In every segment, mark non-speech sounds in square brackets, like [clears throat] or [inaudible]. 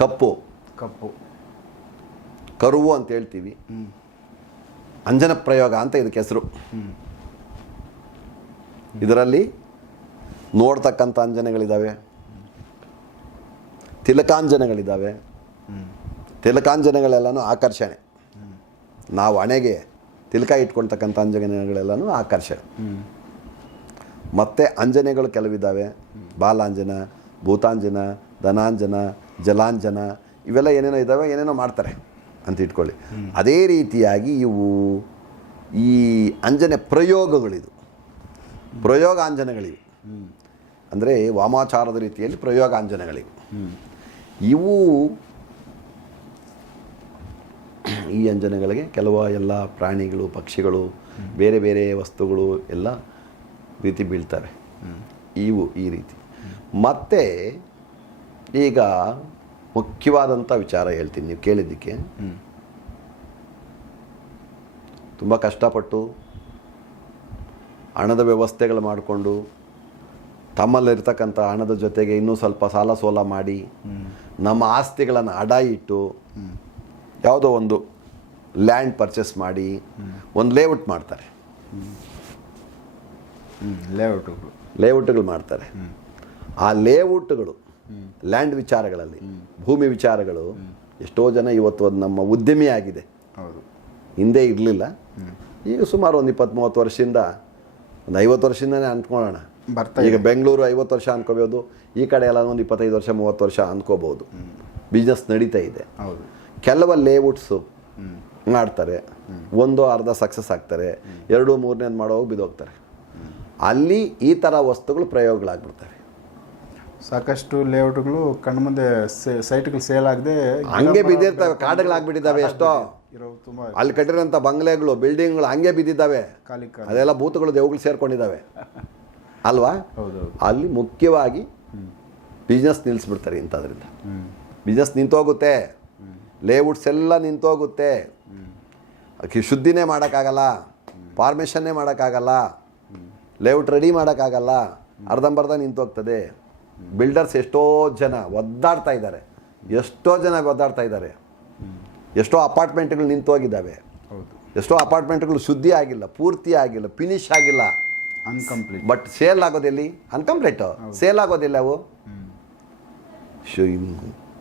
ಕಪ್ಪು. ಕಪ್ಪು. ಕರುವು ಅಂತ ಹೇಳ್ತೀವಿ. ಅಂಜನ ಪ್ರಯೋಗ ಅಂತ ಇದಕ್ಕೆ ಹೆಸರು. ಇದರಲ್ಲಿ ನೋಡ್ತಕ್ಕಂಥ ಅಂಜನೆಗಳಿದ್ದಾವೆ ತಿಲಕಾಂಜನಗಳಿದ್ದಾವೆ ತಿಲಕಾಂಜನಗಳೆಲ್ಲನೂ ಆಕರ್ಷಣೆ. ನಾವು ಹಣೆಗೆ ತಿಲಕ ಇಟ್ಕೊಳ್ತಕ್ಕಂಥ ಅಂಜನೆಗಳೆಲ್ಲನೂ ಆಕರ್ಷಣೆ. ಮತ್ತು ಅಂಜನೆಗಳು ಕೆಲವಿದ್ದಾವೆ ಬಾಲಾಂಜನ ಭೂತಾಂಜನ ಧನಾಂಜನ ಜಲಾಂಜನ ಇವೆಲ್ಲ ಏನೇನೋ ಇದ್ದಾವೆ ಏನೇನೋ ಮಾಡ್ತಾರೆ ಅಂತ ಇಟ್ಕೊಳ್ಳಿ. ಅದೇ ರೀತಿಯಾಗಿ ಇವು ಈ ಅಂಜನೆ ಪ್ರಯೋಗಗಳಿದು. ಪ್ರಯೋಗಾಂಜನಗಳಿವೆ. ಅಂದರೆ ವಾಮಾಚಾರದ ರೀತಿಯಲ್ಲಿ ಪ್ರಯೋಗಾಂಜನಗಳಿವೆ. ಇವು ಈ ಅಂಜನಗಳಿಗೆ ಕೆಲವು ಎಲ್ಲ ಪ್ರಾಣಿಗಳು, ಪಕ್ಷಿಗಳು, ಬೇರೆ ಬೇರೆ ವಸ್ತುಗಳು ಎಲ್ಲ ರೀತಿ ಬೀಳ್ತವೆ. ಇವು ಈ ರೀತಿ. ಮತ್ತು ಈಗ ಮುಖ್ಯವಾದಂಥ ವಿಚಾರ ಹೇಳ್ತೀನಿ ನೀವು ಕೇಳಿದ್ದಕ್ಕೆ. ತುಂಬ ಕಷ್ಟಪಟ್ಟು ಹಣದ ವ್ಯವಸ್ಥೆಗಳು ಮಾಡಿಕೊಂಡು ತಮ್ಮಲ್ಲಿರ್ತಕ್ಕಂಥ ಹಣದ ಜೊತೆಗೆ ಇನ್ನೂ ಸ್ವಲ್ಪ ಸಾಲ ಸೋಲ ಮಾಡಿ ನಮ್ಮ ಆಸ್ತಿಗಳನ್ನು ಅಡ ಇಟ್ಟು ಯಾವುದೋ ಒಂದು ಲ್ಯಾಂಡ್ ಪರ್ಚೇಸ್ ಮಾಡಿ ಒಂದು ಲೇಔಟ್ ಮಾಡ್ತಾರೆ. ಲೇಔಟ್ಗಳು ಲೇಔಟುಗಳು. ಲೇಔಟ್ಗಳು ಮಾಡ್ತಾರೆ. ಆ ಲೇಔಟ್ಗಳು ಲ್ಯಾಂಡ್ ವಿಚಾರಗಳಲ್ಲಿ ಭೂಮಿ ವಿಚಾರಗಳು ಎಷ್ಟೋ ಜನ ಇವತ್ತು ಅದು ನಮ್ಮ ಉದ್ಯಮಿ ಆಗಿದೆ ಹೌದು ಇರಲಿಲ್ಲ. ಈಗ ಸುಮಾರು ಒಂದು ಇಪ್ಪತ್ತು ಮೂವತ್ತು ವರ್ಷದಿಂದ ಒಂದು ಐವತ್ತು ವರ್ಷದಿಂದನೇ ಅಂದ್ಕೊಳ್ಳೋಣ. ಬರ್ತಾ ಈಗ ಬೆಂಗಳೂರು ಐವತ್ತು ವರ್ಷ ಅನ್ಕೋಬೋದು ಈ ಕಡೆ ಎಲ್ಲ ಒಂದು ಇಪ್ಪತ್ತೈದು ವರ್ಷ ಮೂವತ್ತು ವರ್ಷ ಅಂದ್ಕೋಬೋದು. ಬಿಸ್ನೆಸ್ ನಡೀತಾ ಇದೆ. ಹೌದು. ಕೆಲವ ಲೇಔಟ್ಸು ಮಾಡ್ತಾರೆ. ಒಂದು ಅರ್ಧ ಸಕ್ಸಸ್ ಆಗ್ತಾರೆ ಎರಡು ಮೂರನೇದು ಮಾಡೋವಾಗ ಬಿದ್ದೋಗ್ತಾರೆ. ಅಲ್ಲಿ ಈ ಥರ ವಸ್ತುಗಳು ಪ್ರಯೋಗಗಳಾಗ್ಬಿಡ್ತವೆ. ಸಾಕಷ್ಟು ಲೇಔಟ್ಗಳು ಕಣ್ಮುಂದೆ ಸೈಟ್ಗಳು ಸೇಲ್ ಆಗದೆ ಹಂಗೆ ಬಿದ್ದಿರ್ತವೆ ಕಾಡುಗಳಾಗ್ಬಿಟ್ಟಿದ್ದಾವೆ ಎಷ್ಟೋ. ಇರೋ ತುಂಬ ಅಲ್ಲಿ ಕಟ್ಟಿರೋಂಥ ಬಂಗ್ಲೆಗಳು ಬಿಲ್ಡಿಂಗ್ಗಳು ಹಂಗೆ ಬಿದ್ದಿದ್ದಾವೆ. ಖಾಲಿ ಅದೆಲ್ಲ ಭೂತಗಳು ದೇವುಗಳು ಸೇರ್ಕೊಂಡಿದ್ದಾವೆ. [laughs] ಅಲ್ವಾ? ಹೌದೌದು. ಅಲ್ಲಿ ಮುಖ್ಯವಾಗಿ ಬಿಸ್ನೆಸ್ ನಿಲ್ಲಿಸ್ಬಿಡ್ತಾರೆ ಇಂಥದ್ರಿಂದ. ಬಿಸ್ನೆಸ್ ನಿಂತೋಗುತ್ತೆ. ಲೇಔಟ್ಸ್ ಎಲ್ಲ ನಿಂತೋಗುತ್ತೆ. ಶುದ್ಧಿನೇ ಮಾಡೋಕ್ಕಾಗಲ್ಲ. ಫಾರ್ಮೇಷನ್ನೇ ಮಾಡೋಕ್ಕಾಗಲ್ಲ. ಲೇಔಟ್ ರೆಡಿ ಮಾಡೋಕ್ಕಾಗಲ್ಲ. ಅರ್ಧಂಬರ್ಧ ನಿಂತೋಗ್ತದೆ. ಬಿಲ್ಡರ್ಸ್ ಎಷ್ಟೋ ಜನ ಒದ್ದಾಡ್ತಾ ಇದ್ದಾರೆ. ಎಷ್ಟೋ ಜನ ಒದ್ದಾಡ್ತಾ ಇದ್ದಾರೆ. ಎಷ್ಟೋ ಅಪಾರ್ಟ್ಮೆಂಟ್ಗಳು ನಿಂತೋಗಿದ್ದಾವೆ ಹೌದು. ಎಷ್ಟೋ ಅಪಾರ್ಟ್ಮೆಂಟ್ಗಳು ಶುದ್ಧಿ ಆಗಿಲ್ಲ ಪೂರ್ತಿ ಆಗಿಲ್ಲ ಫಿನಿಶ್ ಆಗಿಲ್ಲ. ಅನ್ಕಂಪ್ಲೀಟ್ ಬಟ್ ಸೇಲ್ ಆಗೋದೆಲ್ಲಿ ಅನ್ಕಂಪ್ಲೀಟ್ ಸೇಲ್ ಆಗೋದಿಲ್ಲ ಅವು.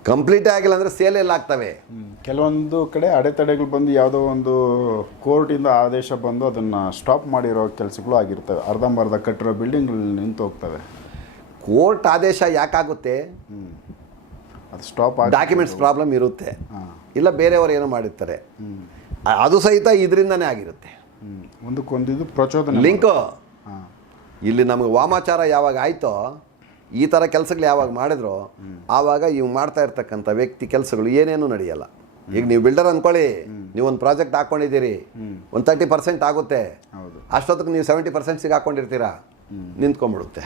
ಕಂಪ್ಲೀಟ್ ಆಗಿಲ್ಲ ಅಂದರೆ ಸೇಲ್ ಎಲ್ಲ ಆಗ್ತವೆ. ಕೆಲವೊಂದು ಕಡೆ ಅಡೆತಡೆಗಳು ಬಂದು ಯಾವುದೋ ಒಂದು ಕೋರ್ಟಿಂದ ಆದೇಶ ಬಂದು ಅದನ್ನು ಸ್ಟಾಪ್ ಮಾಡಿರೋ ಕೆಲಸಗಳು ಆಗಿರ್ತವೆ. ಅರ್ಧಂಬರ್ಧ ಕಟ್ಟಿರೋ ಬಿಲ್ಡಿಂಗ್ ನಿಂತು ಹೋಗ್ತವೆ. ಕೋರ್ಟ್ ಆದೇಶ ಯಾಕಾಗುತ್ತೆ? ಅದು ಸ್ಟಾಪ್ ಡಾಕ್ಯುಮೆಂಟ್ಸ್ ಪ್ರಾಬ್ಲಮ್ ಇರುತ್ತೆ. ಇಲ್ಲ ಬೇರೆಯವರು ಏನೋ ಮಾಡಿರ್ತಾರೆ. ಅದು ಸಹಿತ ಇದರಿಂದನೇ ಆಗಿರುತ್ತೆ. ಒಂದಕ್ಕೊಂದಿದು ಪ್ರಚೋದನೆ. ಲಿಂಕು ಇಲ್ಲಿ ನಮಗೆ ವಾಮಾಚಾರ ಯಾವಾಗ ಆಯ್ತೋ ಈ ಥರ ಕೆಲಸಗಳು ಯಾವಾಗ ಮಾಡಿದ್ರು ಆವಾಗ ಇವು ಮಾಡ್ತಾ ಇರ್ತಕ್ಕಂಥ ವ್ಯಕ್ತಿ ಕೆಲಸಗಳು ಏನೇನು ನಡೆಯಲ್ಲ. ಈಗ ನೀವು ಬಿಲ್ಡರ್ ಅಂದ್ಕೊಳ್ಳಿ ನೀವು ಒಂದು ಪ್ರಾಜೆಕ್ಟ್ ಹಾಕ್ಕೊಂಡಿದ್ದೀರಿ ಒಂದು ತರ್ಟಿ ಪರ್ಸೆಂಟ್ ಆಗುತ್ತೆ. ಅಷ್ಟೊತ್ತಿಗೆ ನೀವು ಸೆವೆಂಟಿ ಪರ್ಸೆಂಟ್ ಸಿಗಾಕೊಂಡಿರ್ತೀರಾ? ನಿಂತ್ಕೊಂಡ್ಬಿಡುತ್ತೆ.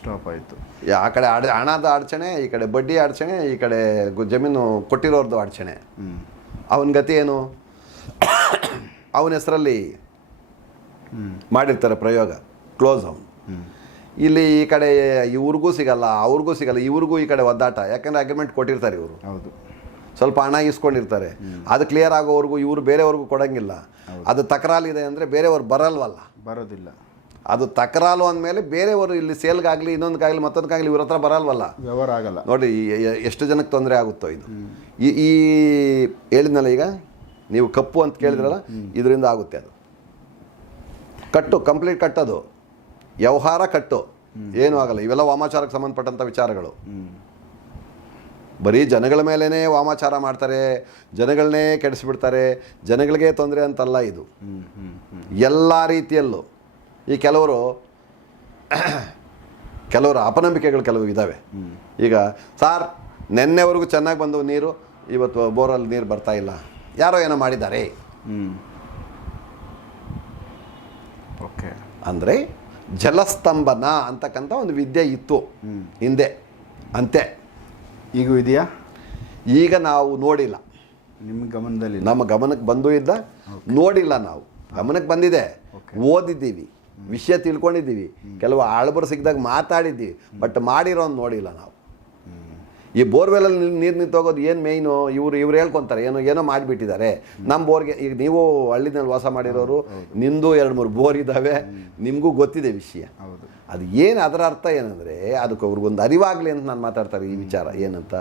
ಸ್ಟಾಪ್ ಆಯಿತು. ಆ ಕಡೆ ಅಡ ಹಣದ ಅಡಚಣೆ ಈ ಕಡೆ ಬಡ್ಡಿ ಅಡಚಣೆ ಈ ಕಡೆ ಗು- ಜಮೀನು ಕೊಟ್ಟಿರೋರ್ದು ಅಡಚಣೆ ಅವನ ಗತಿ ಏನು? ಅವನ ಹೆಸರಲ್ಲಿ ಮಾಡಿರ್ತಾರೆ ಪ್ರಯೋಗ. ಕ್ಲೋಸ್ ಅವನು ಇಲ್ಲಿ ಈ ಕಡೆ ಇವ್ರಿಗೂ ಸಿಗಲ್ಲ ಅವ್ರಿಗೂ ಸಿಗಲ್ಲ ಇವ್ರಿಗೂ ಈ ಕಡೆ ಒದ್ದಾಟ. ಯಾಕಂದ್ರೆ ಅಗ್ರಿಮೆಂಟ್ ಕೊಟ್ಟಿರ್ತಾರೆ ಇವರು. ಹೌದು. ಸ್ವಲ್ಪ ಹಣ ಇಸ್ಕೊಂಡಿರ್ತಾರೆ ಅದು ಕ್ಲಿಯರ್ ಆಗೋವರೆಗೂ ಇವರು ಬೇರೆಯವ್ರಿಗೂ ಕೊಡಂಗಿಲ್ಲ. ಅದು ತಕರಾಲಿದೆ ಅಂದರೆ ಬೇರೆಯವ್ರು ಬರಲ್ವಲ್ಲ. ಬರೋದಿಲ್ಲ. ಅದು ತಕರಾಲು ಅಂದಮೇಲೆ ಬೇರೆಯವರು ಇಲ್ಲಿ ಸೇಲ್ಗಾಗಲಿ ಇನ್ನೊಂದಕ್ಕಾಗಲಿ ಮತ್ತೊಂದಕ್ಕಾಗಲಿ ಇವ್ರ ಹತ್ರ ಬರಲ್ವಲ್ಲ? ವ್ಯವಹಾರ ಆಗಲ್ಲ. ನೋಡಿ ಎಷ್ಟು ಜನಕ್ಕೆ ತೊಂದರೆ ಆಗುತ್ತೋ ಇದು? ಈ ಈ ಹೇಳಿದ್ನಲ್ಲ ಈಗ? ನೀವು ಕಪ್ಪು ಅಂತ ಕೇಳಿದ್ರಲ್ಲ? ಇದರಿಂದ ಆಗುತ್ತೆ ಅದು. ಕಟ್ಟು ಕಂಪ್ಲೀಟ್ ಕಟ್ಟೋದು. ವ್ಯವಹಾರ ಕಟ್ಟು. ಏನೂ ಆಗಲ್ಲ. ಇವೆಲ್ಲ ವಾಮಾಚಾರಕ್ಕೆ ಸಂಬಂಧಪಟ್ಟಂಥ ವಿಚಾರಗಳು. ಬರೀ ಜನಗಳ ಮೇಲೇ ವಾಮಾಚಾರ ಮಾಡ್ತಾರೆ ಜನಗಳನ್ನೇ ಕೆಡಿಸ್ಬಿಡ್ತಾರೆ ಜನಗಳಿಗೆ ತೊಂದರೆ ಅಂತಲ್ಲ ಇದು. ಎಲ್ಲ ರೀತಿಯಲ್ಲೂ. ಈ ಕೆಲವರು ಕೆಲವರು ಅಪನಂಬಿಕೆಗಳು ಕೆಲವು ಇದ್ದಾವೆ. ಈಗ ಸಾರ್ ನಿನ್ನೆವರೆಗೂ ಚೆನ್ನಾಗಿ ಬಂದವು ನೀರು ಇವತ್ತು ಬೋರಲ್ಲಿ ನೀರು ಬರ್ತಾ ಇಲ್ಲ. ಯಾರೋ ಏನೋ ಮಾಡಿದ್ದಾರೆ. ಓಕೆ. ಅಂದರೆ ಜಲಸ್ತಂಭನ ಅಂತಕ್ಕಂಥ ಒಂದು ವಿದ್ಯೆ ಇತ್ತು ಹಿಂದೆ. ಅಂತೆ. ಈಗೂ ಇದೆಯಾ? ಈಗ ನಾವು ನೋಡಿಲ್ಲ. ನಿಮ್ಮ ಗಮನದಲ್ಲಿ ನಮ್ಮ ಗಮನಕ್ಕೆ ಬಂದೂ ಇದ್ದ ನೋಡಿಲ್ಲ ನಾವು. ಗಮನಕ್ಕೆ ಬಂದಿದೆ. ಓದಿದ್ದೀವಿ. ವಿಷಯ ತಿಳ್ಕೊಂಡಿದ್ದೀವಿ. ಕೆಲವು ಆಳ್ಬರು ಸಿಕ್ಕಿದಾಗ ಮಾತಾಡಿದ್ದೀವಿ. ಬಟ್ ಮಾಡಿರೋದು ನೋಡಿಲ್ಲ ನಾವು. ಈ ಬೋರ್ವೆಲಲ್ಲಿ ನೀರು ನಿಂತೋಗೋದು ಏನು ಮೇಯ್ನು? ಇವರು ಇವ್ರು ಹೇಳ್ಕೊತಾರೆ. ಏನೋ ಏನೋ ಮಾಡಿಬಿಟ್ಟಿದ್ದಾರೆ. ನಮ್ಮ ಬೋರ್ಗೆ ಈಗ ನೀವು ಹಳ್ಳಿನಲ್ಲಿ ವಾಸ ಮಾಡಿರೋರು ನಿಂದು ಎರಡು ಮೂರು ಬೋರ್ ಇದ್ದಾವೆ ನಿಮಗೂ ಗೊತ್ತಿದೆ ವಿಷಯ. ಹೌದು. ಅದು ಏನು ಅದರ ಅರ್ಥ ಏನಂದರೆ ಅದಕ್ಕೆ ಅವ್ರಿಗೊಂದು ಅರಿವಾಗಲಿ ಅಂತ ನಾನು ಮಾತಾಡ್ತಾರೆ ಈ ವಿಚಾರ. ಏನಂತ?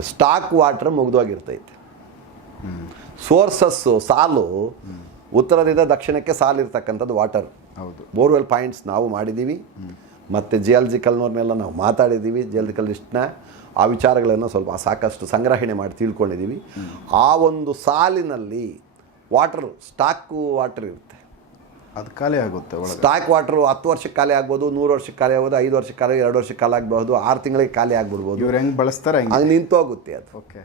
Stock water ಮುಗ್ದೋಗಿರ್ತೈತೆ. ಸೋರ್ಸಸ್ಸು ಸಾಲು ಉತ್ತರದಿಂದ ದಕ್ಷಿಣಕ್ಕೆ ಸಾಲಿರ್ತಕ್ಕಂಥದ್ದು ವಾಟರ್ ಹೌದು. ಬೋರ್ವೆಲ್ ಪಾಯಿಂಟ್ಸ್ ನಾವು ಮಾಡಿದ್ದೀವಿ. ಮತ್ತು ಮೇಲೆ ನಾವು ಮಾತಾಡಿದ್ದೀವಿ. ಜಿಯಾಲಜಿಕಲ್ ಲಿಸ್ಟ್ನ ಆ ವಿಚಾರಗಳನ್ನು ಸ್ವಲ್ಪ ಸಾಕಷ್ಟು ಸಂಗ್ರಹಣೆ ಮಾಡಿ ತಿಳ್ಕೊಂಡಿದ್ದೀವಿ. ಆ ಒಂದು ಸಾಲಿನಲ್ಲಿ ವಾಟರ್ ಸ್ಟಾಕ್ ವಾಟರ್ ಇರುತ್ತೆ. ಅದು ಖಾಲಿ ಆಗುತ್ತೆ ಸ್ಟಾಕ್ ವಾಟ್ರು ಹತ್ತು ವರ್ಷಕ್ಕೆ ಖಾಲಿ ಆಗ್ಬೋದು ನೂರು ವರ್ಷಕ್ಕೆ ಖಾಲಿ ಆಗ್ಬೋದು ಐದು ವರ್ಷಕ್ಕೆ ಖಾಲಿ ಎರಡು ವರ್ಷಕ್ಕೆ ಖಾಲಿ ಆಗ್ಬಹುದು ಆರು ತಿಂಗಳಿಗೆ ಖಾಲಿ ಆಗ್ಬಿಡ್ಬೋದು. ಇವ್ರು ಹೆಂಗೆ ಬಳಸ್ತಾರೆ ಹಂಗೆ. ಹಂಗೆ ನಿಂತೋಗುತ್ತೆ ಅದು. ಓಕೆ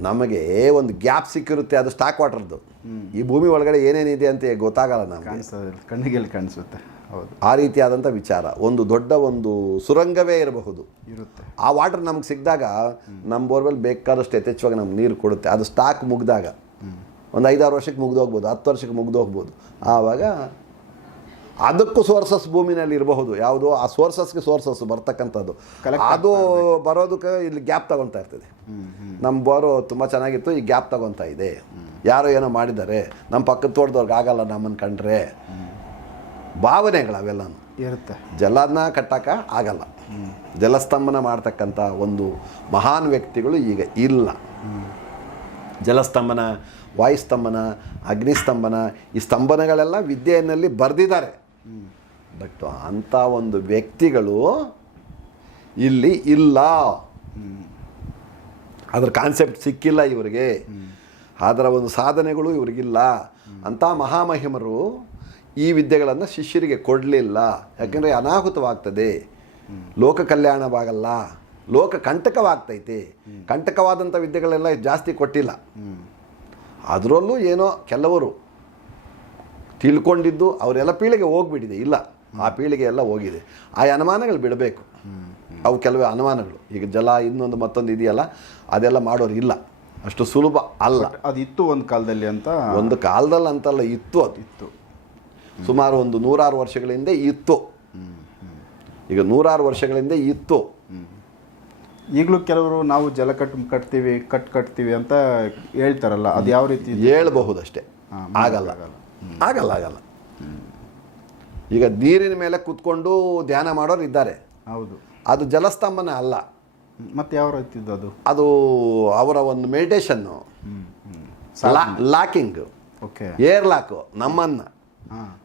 ನಮಗೆ ಒಂದು ಗ್ಯಾಪ್ ಸಿಕ್ಕಿರುತ್ತೆ ಅದು ಸ್ಟಾಕ್ ವಾಟರ್ದು ಈ ಭೂಮಿ ಒಳಗಡೆ ಏನೇನಿದೆ ಅಂತ ಗೊತ್ತಾಗಲ್ಲ ನಮಗೆ. ಕಣ್ಣಿಗೆಲ್ಲಿ ಕಾಣಿಸುತ್ತೆ ಹೌದು. ಆ ರೀತಿಯಾದಂಥ ವಿಚಾರ. ಒಂದು ದೊಡ್ಡ ಒಂದು ಸುರಂಗವೇ ಇರಬಹುದು. ಇರುತ್ತೆ. ಆ ವಾಟರ್ ನಮ್ಗೆ ಸಿಕ್ಕಿದಾಗ ನಮ್ಮ ಬೋರ್ವೆಲ್ ಬೇಕಾದಷ್ಟು ಯಥೇಚ್ಛವಾಗಿ ನಮ್ಗೆ ನೀರು ಕೊಡುತ್ತೆ. ಅದು ಸ್ಟಾಕ್ ಮುಗಿದಾಗ. ಒಂದು ಐದಾರು ವರ್ಷಕ್ಕೆ ಮುಗ್ದೋಗ್ಬೋದು ಹತ್ತು ವರ್ಷಕ್ಕೆ ಮುಗ್ದೋಗ್ಬೋದು. ಆವಾಗ ಅದಕ್ಕೂ ಸೋರ್ಸಸ್ ಭೂಮಿನಲ್ಲಿ ಇರಬಹುದು. ಯಾವುದು ಆ ಸೋರ್ಸಸ್ಗೆ ಸೋರ್ಸಸ್ ಬರ್ತಕ್ಕಂಥದ್ದು. ಅದು ಬರೋದಕ್ಕೆ ಇಲ್ಲಿ ಗ್ಯಾಪ್ ತಗೊತಾ ಇರ್ತದೆ. ನಮ್ಮ ಬೋರು ತುಂಬ ಚೆನ್ನಾಗಿತ್ತು ಈ ಗ್ಯಾಪ್ ತಗೊತಾ ಇದೆ. ಯಾರೋ ಏನೋ ಮಾಡಿದ್ದಾರೆ ನಮ್ಮ ಪಕ್ಕದ ತೋಟದವ್ರಿಗೆ ಆಗಲ್ಲ ನಮ್ಮನ್ನು ಕಂಡ್ರೆ. ಭಾವನೆಗಳು ಅವೆಲ್ಲ ಇರುತ್ತೆ. ಜಲನ ಕಟ್ಟಕ್ಕೆ ಆಗಲ್ಲ. ಜಲಸ್ತಂಭನ ಮಾಡ್ತಕ್ಕಂಥ ಒಂದು ಮಹಾನ್ ವ್ಯಕ್ತಿಗಳು ಈಗ ಇಲ್ಲ. ಜಲಸ್ತಂಭನ ವಾಯುಸ್ತಂಭನ ಅಗ್ನಿಸ್ತಂಭನ ಈ ಸ್ತಂಭನಗಳೆಲ್ಲ ವಿದ್ಯೆಯಲ್ಲಿ ಬರೆದಿದ್ದಾರೆ. ಬಟ್ ಅಂಥ ಒಂದು ವ್ಯಕ್ತಿಗಳು ಇಲ್ಲಿ ಇಲ್ಲ. ಅದರ ಕಾನ್ಸೆಪ್ಟ್ ಸಿಕ್ಕಿಲ್ಲ ಇವರಿಗೆ. ಅದರ ಒಂದು ಸಾಧನೆಗಳು ಇವರಿಗಿಲ್ಲ. ಅಂಥ ಮಹಾಮಹಿಮರು ಈ ವಿದ್ಯೆಗಳನ್ನು ಶಿಷ್ಯರಿಗೆ ಕೊಡಲಿಲ್ಲ. ಯಾಕೆಂದರೆ ಅನಾಹುತವಾಗ್ತದೆ. ಲೋಕ ಕಲ್ಯಾಣವಾಗಲ್ಲ. ಲೋಕ ಕಂಟಕವಾಗ್ತೈತೆ. ಕಂಟಕವಾದಂಥ ವಿದ್ಯೆಗಳೆಲ್ಲ ಜಾಸ್ತಿ ಕೊಟ್ಟಿಲ್ಲ. ಅದರಲ್ಲೂ ಏನೋ ಕೆಲವರು ತಿಳ್ಕೊಂಡಿದ್ದು ಅವರೆಲ್ಲ ಪೀಳಿಗೆ ಹೋಗ್ಬಿಟ್ಟಿದೆ. ಇಲ್ಲ ಆ ಪೀಳಿಗೆ ಎಲ್ಲ ಹೋಗಿದೆ. ಆ ಅನುಮಾನಗಳು ಬಿಡಬೇಕು. ಅವು ಕೆಲವೇ ಅನುಮಾನಗಳು. ಈಗ ಜಲ ಇನ್ನೊಂದು ಮತ್ತೊಂದು ಇದೆಯಲ್ಲ ಅದೆಲ್ಲ ಮಾಡೋರು ಇಲ್ಲ. ಅಷ್ಟು ಸುಲಭ ಅಲ್ಲ. ಅದು ಇತ್ತು ಒಂದು ಕಾಲದಲ್ಲಿ ಅಂತ? ಒಂದು ಕಾಲದಲ್ಲಿ ಅಂತಲ್ಲ ಇತ್ತು ಅದು. ಇತ್ತು. ಸುಮಾರು ಒಂದು ನೂರಾರು ವರ್ಷಗಳಿಂದ ಇತ್ತು. ಈಗ ನೂರಾರು ವರ್ಷಗಳಿಂದ ಇತ್ತು. ಈಗಲೂ ಕೆಲವರು ನಾವು ಜಲ ಕಟ್ ಕಟ್ತೀವಿ ಕಟ್ ಕಟ್ತೀವಿ ಅಂತ ಹೇಳ್ತಾರಲ್ಲ ಅದು ಯಾವ ರೀತಿ ಹೇಳಬಹುದಷ್ಟೇ. ಹೇಳ್ಬಹುದಷ್ಟೇ ಆಗಲ್ಲ. ಆಗಲ್ಲ. ಆಗಲ್ಲ ಆಗಲ್ಲ. ಈಗ ನೀರಿನ ಮೇಲೆ ಕುತ್ಕೊಂಡು ಧ್ಯಾನ ಮಾಡೋರು ಇದ್ದಾರೆ. ಹೌದು. ಅದು ಜಲಸ್ತಂಭನ ಅಲ್ಲ. ಮತ್ತೆ ಯಾವ ರೀತಿ ಅದು? ಅದು ಅವರ ಒಂದು ಮೆಡಿಟೇಷನ್ನು ಲಾಕಿಂಗ್ ಓಕೆ. ಏರ್ ಲಾಕು ನಮ್ಮನ್ನ.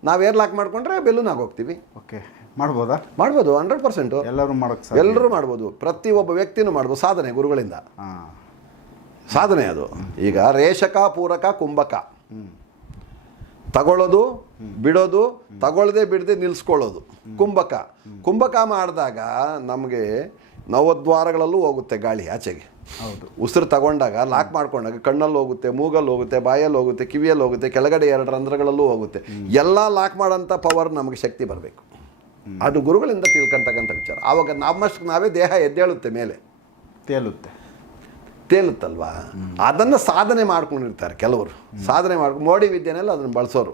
ನಾವು ಏರ್ ಲಾಕ್ ಮಾಡಿಕೊಂಡ್ರೆ ಬೆಲ್ಲೂನ್ ಹೋಗ್ತೀವಿ. ಓಕೆ. ಮಾಡ್ಬೋದಾ? ಮಾಡ್ಬೋದು ಹಂಡ್ರೆಡ್ ಪರ್ಸೆಂಟು ಎಲ್ಲರೂ ಮಾಡೋಕ್ಕೆ ಎಲ್ಲರೂ ಮಾಡ್ಬೋದು. ಪ್ರತಿಯೊಬ್ಬ ವ್ಯಕ್ತಿನೂ ಮಾಡ್ಬೋದು ಸಾಧನೆ ಗುರುಗಳಿಂದ. ಸಾಧನೆ ಅದು. ಈಗ ರೇಷಕ ಪೂರಕ ಕುಂಭಕ. ತಗೊಳ್ಳೋದು ಬಿಡೋದು ತಗೊಳ್ಳದೆ ಬಿಡದೆ ನಿಲ್ಲಿಸ್ಕೊಳ್ಳೋದು ಕುಂಭಕ. ಕುಂಭಕ ಮಾಡಿದಾಗ ನಮಗೆ ನವದ್ವಾರಗಳಲ್ಲೂ ಹೋಗುತ್ತೆ ಗಾಳಿ ಆಚೆಗೆ. ಹೌದು. ಉಸಿರು ತಗೊಂಡಾಗ ಲಾಕ್ ಮಾಡ್ಕೊಂಡಾಗ ಕಣ್ಣಲ್ಲಿ ಹೋಗುತ್ತೆ ಮೂಗಲ್ಲಿ ಹೋಗುತ್ತೆ ಬಾಯಲ್ಲಿ ಹೋಗುತ್ತೆ ಕಿವಿಯಲ್ಲಿ ಹೋಗುತ್ತೆ ಕೆಳಗಡೆ ಎರಡು ರಂಧ್ರಗಳಲ್ಲೂ ಹೋಗುತ್ತೆ. ಎಲ್ಲ ಲಾಕ್ ಮಾಡೋಂಥ ಪವರ್ ನಮಗೆ ಶಕ್ತಿ ಬರಬೇಕು. ಅದು ಗುರುಗಳಿಂದ ತಿಳ್ಕೊಂತಕ್ಕಂಥ ವಿಚಾರ. ಆವಾಗ ನಮ್ಮಷ್ಟು ನಾವೇ ದೇಹ ಎದ್ದೇಳುತ್ತೆ ಮೇಲೆ. ತೇಲುತ್ತೆ. ತೇಲುತ್ತಲ್ವಾ? ಅದನ್ನು ಸಾಧನೆ ಮಾಡ್ಕೊಂಡಿರ್ತಾರೆ ಕೆಲವರು. ಸಾಧನೆ ಮಾಡ್ಕೊಂಡು ಮೋಡಿ ವಿದ್ಯೆನೆಲ್ಲ ಅದನ್ನು ಬಳಸೋರು.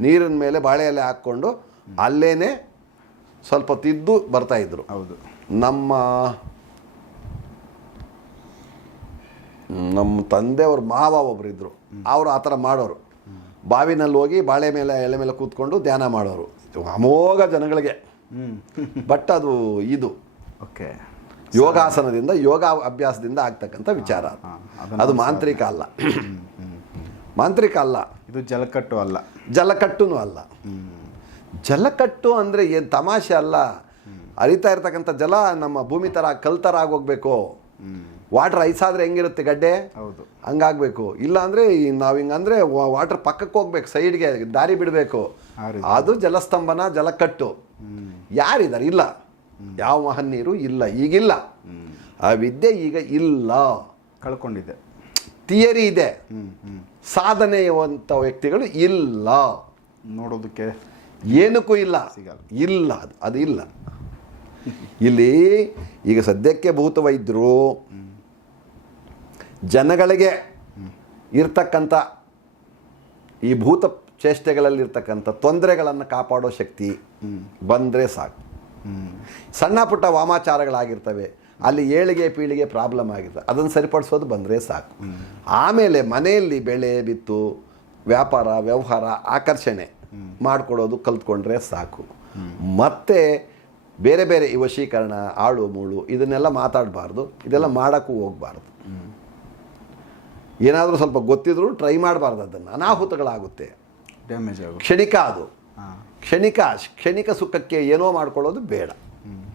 ನೀರಿನ ಮೇಲೆ ಬಾಳೆ ಎಲೆ ಹಾಕ್ಕೊಂಡು ಅಲ್ಲೇ ಸ್ವಲ್ಪ ತಿದ್ದು ಬರ್ತಾ ಇದ್ರು. ಹೌದು. ನಮ್ಮ ನಮ್ಮ ತಂದೆಯವ್ರ ಮಾವ ಒಬ್ರು ಇದ್ರು. ಅವರು ಆ ಥರ ಮಾಡೋರು. ಬಾವಿನಲ್ಲಿ ಹೋಗಿ ಬಾಳೆ ಮೇಲೆ ಎಲೆ ಮೇಲೆ ಕೂತ್ಕೊಂಡು ಧ್ಯಾನ ಮಾಡೋರು. ಅಮೋಘ ಜನಗಳಿಗೆ. ಬಟ್ ಅದು ಇದು. ಓಕೆ. ಯೋಗಾಸನದಿಂದ ಯೋಗ ಅಭ್ಯಾಸದಿಂದ ಆಗ್ತಕ್ಕಂಥ ವಿಚಾರ ಅದು. ಮಾಂತ್ರಿಕ ಅಲ್ಲ. ಮಾಂತ್ರಿಕ ಅಲ್ಲ. ಇದು ಜಲಕಟ್ಟು ಅಲ್ಲ. ಜಲಕಟ್ಟುನೂ ಅಲ್ಲ. ಜಲಕಟ್ಟು ಅಂದರೆ ಏನು ತಮಾಷೆ ಅಲ್ಲ. ಅರಿತಾ ಇರ್ತಕ್ಕಂಥ ಜಲ ನಮ್ಮ ಭೂಮಿ ಥರ ಕಲ್ ಥರ ಆಗೋಗ್ಬೇಕು ವಾಟ್ರ್ ಆದರೆ ಹೆಂಗಿರುತ್ತೆ ಗಡ್ಡೆ? ಹೌದು. ಹಂಗಾಗಬೇಕು. ಇಲ್ಲ ಅಂದರೆ ನಾವು ಹಿಂಗಂದ್ರೆ ವಾಟರ್ ಪಕ್ಕಕ್ಕೆ ಹೋಗ್ಬೇಕು ಸೈಡ್ಗೆ ದಾರಿ ಬಿಡಬೇಕು. ಅದು ಜಲಸ್ತಂಭನ ಜಲಕಟ್ಟು. ಯಾರಿದ್ದಾರೆ? ಇಲ್ಲ. ಯಾವ ಮಹನೀಯರು ಇಲ್ಲ ಈಗಿಲ್ಲ. ಆ ವಿದ್ಯೆ ಈಗ ಇಲ್ಲ. ಕಳ್ಕೊಂಡಿದೆ. ಥಿಯರಿ ಇದೆ. ಹ್ಞೂ ಹ್ಞೂ ಸಾಧನೆಯುವಂಥ ವ್ಯಕ್ತಿಗಳು ಇಲ್ಲ. ನೋಡೋದಕ್ಕೆ ಏನಕ್ಕೂ ಇಲ್ಲ. ಸಿಗಲ್ಲ. ಇಲ್ಲ ಅದು ಅದು ಇಲ್ಲ. ಇಲ್ಲಿ ಈಗ ಸದ್ಯಕ್ಕೆ ಭೂತ ವೈದ್ಯರು ಜನಗಳಿಗೆ ಇರ್ತಕ್ಕಂಥ ಈ ಭೂತ ಚೇಷ್ಟೆಗಳಲ್ಲಿರ್ತಕ್ಕಂಥ ತೊಂದರೆಗಳನ್ನು ಕಾಪಾಡೋ ಶಕ್ತಿ ಬಂದರೆ ಸಾಕು. ಸಣ್ಣ ಪುಟ್ಟ ವಾಮಾಚಾರಗಳಾಗಿರ್ತವೆ. ಅಲ್ಲಿ ಏಳಿಗೆ ಪೀಳಿಗೆ ಪ್ರಾಬ್ಲಮ್ ಆಗಿದೆ ಅದನ್ನು ಸರಿಪಡಿಸೋದು ಬಂದರೆ ಸಾಕು. ಆಮೇಲೆ ಮನೆಯಲ್ಲಿ ಬೆಳೆ ಬಿತ್ತು ವ್ಯಾಪಾರ ವ್ಯವಹಾರ ಆಕರ್ಷಣೆ ಮಾಡಿಕೊಡೋದು ಕಲ್ತ್ಕೊಂಡ್ರೆ ಸಾಕು. ಮತ್ತೆ ಬೇರೆ ಬೇರೆ ಈ ವಶೀಕರಣ ಆಳು ಮೂಳು ಇದನ್ನೆಲ್ಲ ಮಾತಾಡಬಾರ್ದು. ಇದೆಲ್ಲ ಮಾಡೋಕ್ಕೂ ಹೋಗಬಾರ್ದು. ಏನಾದರೂ ಸ್ವಲ್ಪ ಗೊತ್ತಿದ್ರು ಟ್ರೈ ಮಾಡಬಾರ್ದು ಅದನ್ನು. ಅನಾಹುತಗಳಾಗುತ್ತೆ. ಡ್ಯಾಮೇಜ್ ಕ್ಷಣಿಕ ಅದು. ಕ್ಷಣಿಕ ಕ್ಷಣಿಕ ಸುಖಕ್ಕೆ ಏನೋ ಮಾಡ್ಕೊಳ್ಳೋದು ಬೇಡ.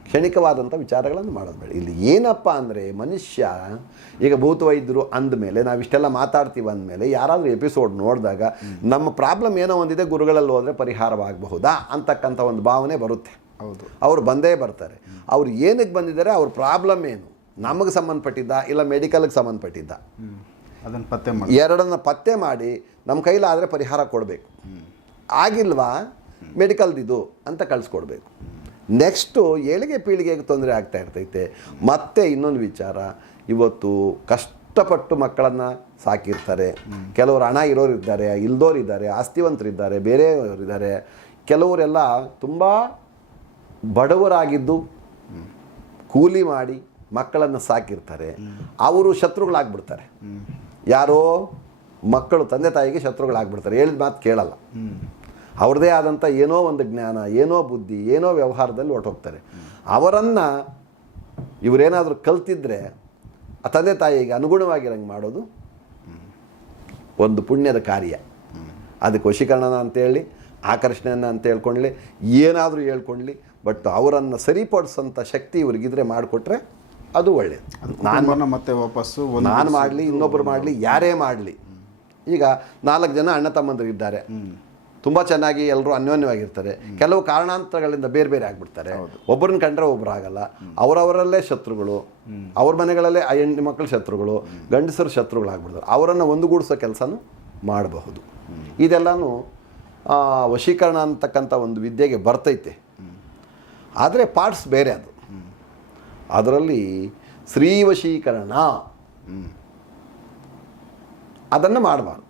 ಕ್ಷಣಿಕವಾದಂಥ ವಿಚಾರಗಳನ್ನು ಮಾಡೋದು ಬೇಡ. ಇಲ್ಲಿ ಏನಪ್ಪ ಅಂದರೆ ಮನುಷ್ಯ ಈಗ ಭೂತವೈದ್ಯರು ಅಂದಮೇಲೆ ನಾವು ಇಷ್ಟೆಲ್ಲ ಮಾತಾಡ್ತೀವಿ ಅಂದಮೇಲೆ ಯಾರಾದರೂ ಎಪಿಸೋಡ್ ನೋಡಿದಾಗ ನಮ್ಮ ಪ್ರಾಬ್ಲಮ್ ಏನೋ ಒಂದಿದೆ ಗುರುಗಳಲ್ಲಿ ಹೋದರೆ ಪರಿಹಾರವಾಗಬಹುದಾ ಅಂತಕ್ಕಂಥ ಒಂದು ಭಾವನೆ ಬರುತ್ತೆ. ಹೌದು. ಅವರು ಬಂದೇ ಬರ್ತಾರೆ. ಅವ್ರು ಏನಕ್ಕೆ ಬಂದಿದ್ದಾರೆ ಅವ್ರ ಪ್ರಾಬ್ಲಮ್ ಏನು? ನಮಗೆ ಸಂಬಂಧಪಟ್ಟಿದ್ದ ಇಲ್ಲ ಮೆಡಿಕಲ್ಗೆ ಸಂಬಂಧಪಟ್ಟಿದ್ದ? ಅದನ್ನು ಪತ್ತೆ ಮಾಡಿ. ಎರಡನ್ನ ಪತ್ತೆ ಮಾಡಿ ನಮ್ಮ ಕೈಲಾದರೆ ಪರಿಹಾರ ಕೊಡಬೇಕು. ಆಗಿಲ್ವಾ? ಮೆಡಿಕಲ್ದಿದು ಅಂತ ಕಳಿಸ್ಕೊಡ್ಬೇಕು. ನೆಕ್ಸ್ಟು ಏಳಿಗೆ ಪೀಳಿಗೆಗೆ ತೊಂದರೆ ಆಗ್ತಾ ಇರ್ತೈತೆ. ಮತ್ತೆ ಇನ್ನೊಂದು ವಿಚಾರ, ಇವತ್ತು ಕಷ್ಟಪಟ್ಟು ಮಕ್ಕಳನ್ನು ಸಾಕಿರ್ತಾರೆ. ಕೆಲವರು ಹಣ ಇರೋರು ಇದ್ದಾರೆ ಇಲ್ದೋರು ಇದ್ದಾರೆ ಆಸ್ತಿವಂತರಿದ್ದಾರೆ, ಬೇರೆಯವರಿದ್ದಾರೆ. ಕೆಲವರೆಲ್ಲ ತುಂಬ ಬಡವರಾಗಿದ್ದು ಕೂಲಿ ಮಾಡಿ ಮಕ್ಕಳನ್ನು ಸಾಕಿರ್ತಾರೆ. ಅವರು ಶತ್ರುಗಳಾಗ್ಬಿಡ್ತಾರೆ. ಯಾರೋ ಮಕ್ಕಳು ತಂದೆ ತಾಯಿಗೆ ಶತ್ರುಗಳಾಗ್ಬಿಡ್ತಾರೆ. ಹೇಳಿದ ಮಾತು ಕೇಳಲ್ಲ. ಅವ್ರದ್ದೇ ಆದಂಥ ಏನೋ ಒಂದು ಜ್ಞಾನ ಏನೋ ಬುದ್ಧಿ ಏನೋ ವ್ಯವಹಾರದಲ್ಲಿ ಹೊರಟೋಗ್ತಾರೆ. ಅವರನ್ನು ಇವರೇನಾದರೂ ಕಲ್ತಿದ್ರೆ ಆ ತಂದೆ ತಾಯಿಗೆ ಅನುಗುಣವಾಗಿರಂಗೆ ಮಾಡೋದು ಒಂದು ಪುಣ್ಯದ ಕಾರ್ಯ. ಅದಕ್ಕೆ ವಶೀಕರಣನ ಅಂತೇಳಿ ಆಕರ್ಷಣೆಯನ್ನು ಅಂತ ಹೇಳ್ಕೊಳ್ಳಿ ಏನಾದರೂ ಹೇಳ್ಕೊಳ್ಳಿ ಬಟ್ ಅವರನ್ನು ಸರಿಪಡಿಸೋಂಥ ಶಕ್ತಿ ಇವ್ರಿಗಿದ್ರೆ ಮಾಡಿಕೊಟ್ರೆ ಅದು ಒಳ್ಳೆಯದು ನಾನು ಮತ್ತೆ ವಾಪಸ್ಸು ನಾನು ಮಾಡಲಿ ಇನ್ನೊಬ್ಬರು ಮಾಡಲಿ ಯಾರೇ ಮಾಡಲಿ. ಈಗ ನಾಲ್ಕು ಜನ ಅಣ್ಣ ತಮ್ಮಂದಿರು ಇದ್ದಾರೆ ತುಂಬ ಚೆನ್ನಾಗಿ ಎಲ್ಲರೂ ಅನ್ಯೋನ್ಯವಾಗಿರ್ತಾರೆ. ಕೆಲವು ಕಾರಣಾಂತರಗಳಿಂದ ಬೇರೆ ಬೇರೆ ಆಗ್ಬಿಡ್ತಾರೆ. ಒಬ್ಬರನ್ನ ಕಂಡ್ರೆ ಒಬ್ಬರು ಆಗಲ್ಲ. ಅವರವರಲ್ಲೇ ಶತ್ರುಗಳು. ಅವ್ರ ಮನೆಗಳಲ್ಲೇ ಹೆಣ್ಣು ಮಕ್ಕಳ ಶತ್ರುಗಳು ಗಂಡಸರು ಶತ್ರುಗಳಾಗ್ಬಿಡ್ತಾರೆ ಅವರನ್ನು ಒಂದುಗೂಡಿಸೋ ಕೆಲಸನೂ ಮಾಡಬಹುದು. ಇದೆಲ್ಲನೂ ವಶೀಕರಣ ಅಂತಕ್ಕಂಥ ಒಂದು ವಿದ್ಯೆಗೆ ಬರ್ತೈತೆ. ಆದರೆ ಪಾರ್ಟ್ಸ್ ಬೇರೆ ಅದು. ಅದರಲ್ಲಿ ಸ್ತ್ರೀ ವಶೀಕರಣ ಅದನ್ನು ಮಾಡಬಾರ್ದು.